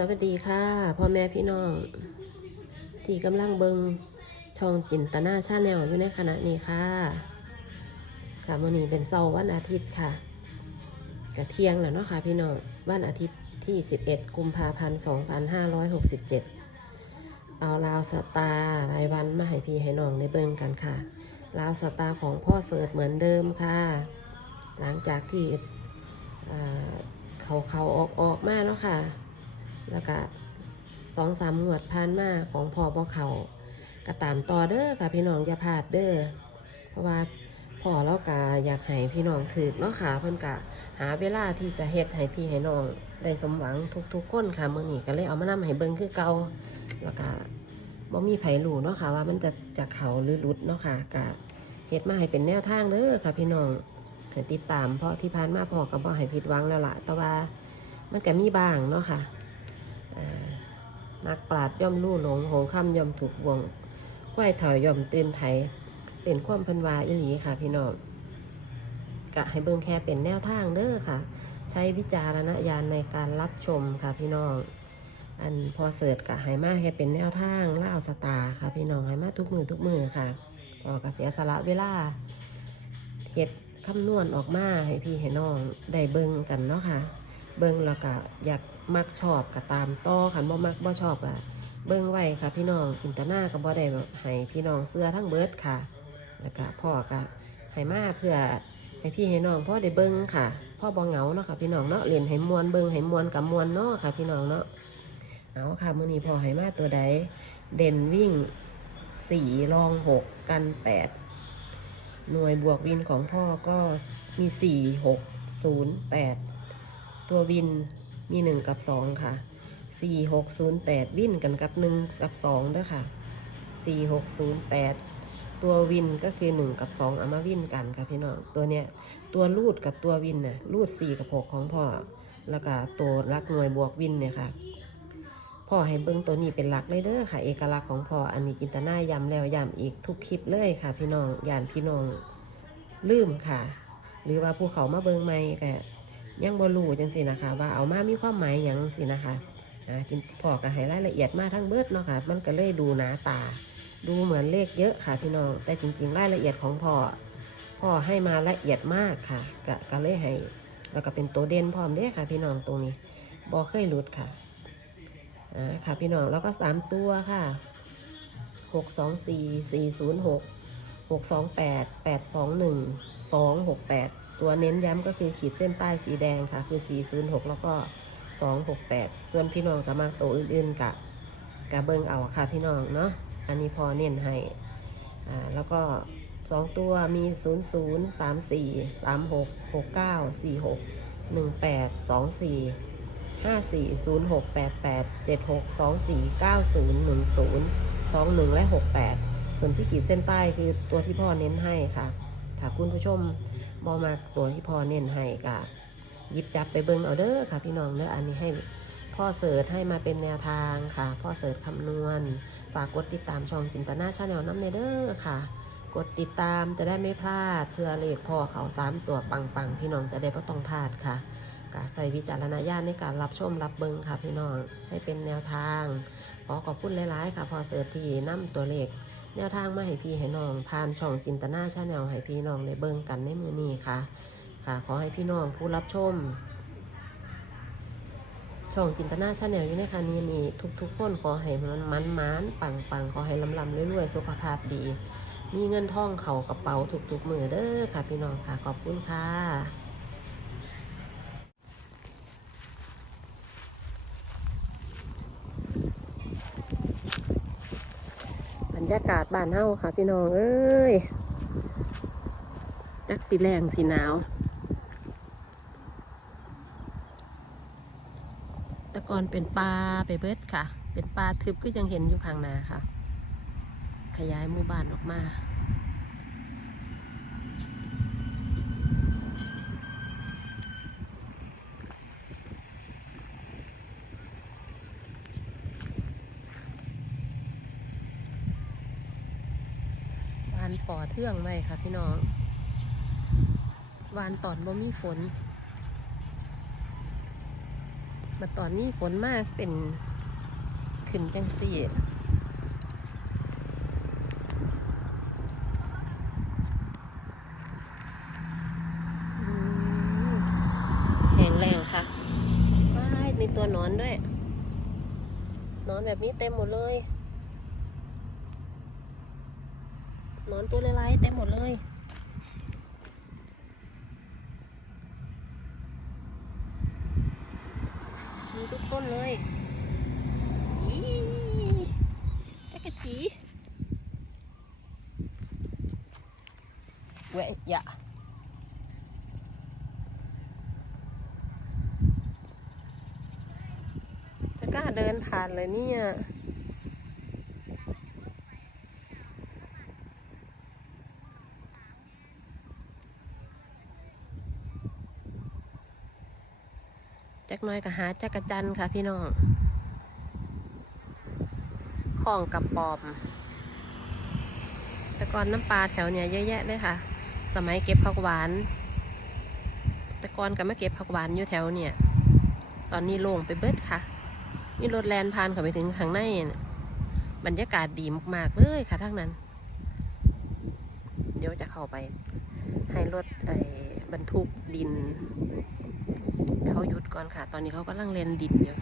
สวัสดีค่ะพ่อแม่พี่น้อง ที่กำลังเบิงช่องจินตนาชาแนลอยู่ในขณะนี้ค่ะ ค่ะวันนี้เป็นเสาร์วันอาทิตย์ค่ะกะเที่ยงแล้วเนาะค่ะพี่น้องวันอาทิตย์ที่ 11 กุมภาพันธ์ 2567 เอาลาวสตาร์รายวันมาให้พี่ให้น้องได้เบิงกันค่ะลาวสตาร์ของพ่อเสิร์ชเหมือนเดิมค่ะ หลังจากที่เขาเขาออกออกมาแล้วค่ะ แล้วก็สองสามงวดผ่านมาของพ่อพ่อเขาก็ตามต่อเด้อค่ะพี่น้องอย่าพลาดเด้อเพราะว่าพ่อเรากะอยากให้พี่น้องถือเนาะค่ะเพิ่นกะหาเวลาที่จะเฮ็ดให้พี่ให้น้องได้สมหวังทุกๆคนค่ะเมื้อนี้ก็เลยเอามานำให้เบิ่งคือเก่าแล้วก็บ่มีไผรู้เนาะค่ะว่ามันจะจะเขาหรือหลุดเนาะค่ะก็เฮ็ดมาให้เป็นแนวทางเด้อค่ะพี่น้องให้ติดตามเพราะที่ผ่านมาพ่อก็บ่ให้ผิดหวังแล้วล่ะแต่ว่ามันก็มีบ้างเนาะค่ะ นักปราดย่อมลู่หลงหงค่ำย่อมถูกวงไหวเถอยย่อมตื่นไถเป็นความพันวาอิหลีค่ะ พี่น้องกะให้เบิ่งแค่เป็นแนวทางเด้อค่ะ ใช้วิจารณญาณในการรับชมค่ะพี่น้อง อันพอเสิร์ชกะให้มาให้เป็นแนวทางล่าสตาค่ะ พี่น้องให้มาทุกมือทุกมือค่ะพอกเสียสละเวลาเฮ็ดคำนวณออกมาให้พี่ให้น้องได้เบิ่งกันเนาะค่ะ เบิ่งแล้วก็อยากมักชอบก็ตามต่อคันบ่มักบ่ชอบอะเบิ่งไว้ค่ะ พี่น้องจินตนาก็บ่ได้ให้พี่น้องเสื้อทั้งเบิดค่ะ แล้วก็พ่อก็ให้มาเพื่อให้พี่ให้น้องพ่อได้เบิ่งค่ะพ่อบ่เหงาเนาะค่ะพี่น้องเนาะเรียนให้มวนเบิ่งให้มวนกับมวนเนาะค่ะ พี่น้องเนาะเอาค่ะมื้อนี้พ่อให้มาตัวใดเด่นวิ่งสี่รองหกกันแปดหน่วยบวกวินของพ่อก็มีสี่หกศูนย์แปด ตัววินมีหนึ่งกับสองค่ะสี่หกศูนย์แปดวินกันกับหนึ่งกับสองด้วยค่ะสี่หกศูนย์แปดตัววินก็คือหนึ่งกับสองเอามาวินกันค่ะพี่น้องตัวเนี้ยตัวรูดกับตัววินน่ะรูดสี่กับหกของพ่อแล้วก็ตัวรักหน่วยบวกวินเนี่ยค่ะพ่อให้เบิ้งตัวนี้เป็นหลักเลยเด้อค่ะ เอกลักษณ์ของพ่ออันนี้จินตนาย้ำแล้วย้ำอีกทุกคลิปเลยค่ะ พี่น้องยานพี่น้องลืมค่ะ หรือว่าผู้เขามาเบิ้งไม่ก็ ยังบ่รู้จังสินะคะ ว่าเอามามีความหมายหยังสินะคะอ่าจินพอก็ให้รายละเอียดมาทั้งเบิดเนาะค่ะ มันก็เลยดูหนาตา ดูเหมือนเลขเยอะค่ะพี่น้อง แต่จริง ๆ รายละเอียดของพ่อพ่อให้มาละเอียดมากค่ะกก็เลยให้แล้วก็เป็นตัวเด่นพร้อมเด้ค่ะ พี่น้องตรงนี้บ่เคยหลุดค่ะอ่าค่ะพี่น้องแล้วก็สามตัวค่ะหกสองสี่สี่ศูนย์หกหกสองแปดแปดสองหนึ่งสองหกแปด ตัวเน้นย้ำก็คือขีดเส้นใต้สีแดงค่ะ คือ 406 แล้วก็ 268 ส่วนพี่น้องจะมาตัวอื่นๆกะกะเบิงเอาค่ะพี่น้องเนาะ อันนี้พอเน้นให้ อ่า แล้วก็ 2 ตัวมี 00 34 36 69 46 18 24 54 06 88 76 24 90 10 21 และ 68 ส่วนที่ขีดเส้นใต้คือตัวที่พ่อเน้นให้ค่ะ ถ้าคุณผู้ชม บอมาตัวที่พ่อเน้นให้กะยิบจับไปเบิ่งเอาเด้อค่ะ พี่น้องเด้ออันนี้ให้พ่อเสิร์ชให้มาเป็นแนวทางค่ะ พ่อเสิร์ชคำนวณ ฝากกดติดตามช่องจินตนาชาแนลน้ำในเด้อค่ะ กดติดตามจะได้ไม่พลาดเพื่อเลขพ่อเขาสามตัวปังๆ พี่น้องจะได้ไม่ต้องพลาดค่ะกะใส่วิจารณญาณในการรับชมรับเบิ่งค่ะ พี่น้องให้เป็นแนวทางขอขอบคุณหลายๆ ค่ะ พอเสิร์ชที่นำตัวเลข แนวทางมาให้พี่ให้น้องผ่านช่องจินตนาชาแนลให้พี่น้องได้เบิ่งกันในมือนี้ค่ะ ค่ะ ขอให้พี่น้องผู้รับชม ช่องจินตนาชาแนลอยู่ในคันนี้นี่ทุกๆคนขอให้มันมันมันปังปังขอให้ลำลำรวยๆสุขภาพดี มีเงินทองเข่ากระเป๋าทุกๆมือเด้อค่ะ พี่น้องค่ะขอบคุณค่ะ บรร ยากาศบ้านเฮาค่ะ พี่น้องเอ้ยจักสีแรงสีหนาว ตะกอนเป็นปลาไปเบิดค่ะ เป็นปลาทึบก็ยังเห็นอยู่ข้างนาค่ะ ขยายหมู่บ้านออกมา ปอเทื่องไว้ค่ะพี่น้อง วานตอนบ่มีฝน มาตอนนี้ฝนมากเป็นขึ้นจังสี่แห้งแรงค่ะว้ายมีตัวนอนด้วย นอนแบบนี้เต็มหมดเลยห นอนตัวลายๆเต็มหมดเลย มีทุกต้นเลยอีจักรจีเวะยะจะกล้าเดินผ่านเลยเนี่ย จักหน้อยก็หาจักรจันน์ค่ะพี่น้องของกับปอมต่ก่อนน้ำปลาแถวเนี้ยเยอะแยะเลยค่ะ สมัยเก็บผักหวานต่ก่อนก็มาเก็บผักหวานอยู่แถวเนี่ย ตอนนี้โล่งไปเบิดค่ะ มีรถแลนผ่านเข้าไปถึงข้างในบรรยากาศดีมากๆเลยค่ะทั้งนั้น เดี๋ยวจะเข้าไปให้รถไอ้บรรทุกดิน เขาหยุดก่อนค่ะ ตอนนี้เขากำลังเล่นดินอยู่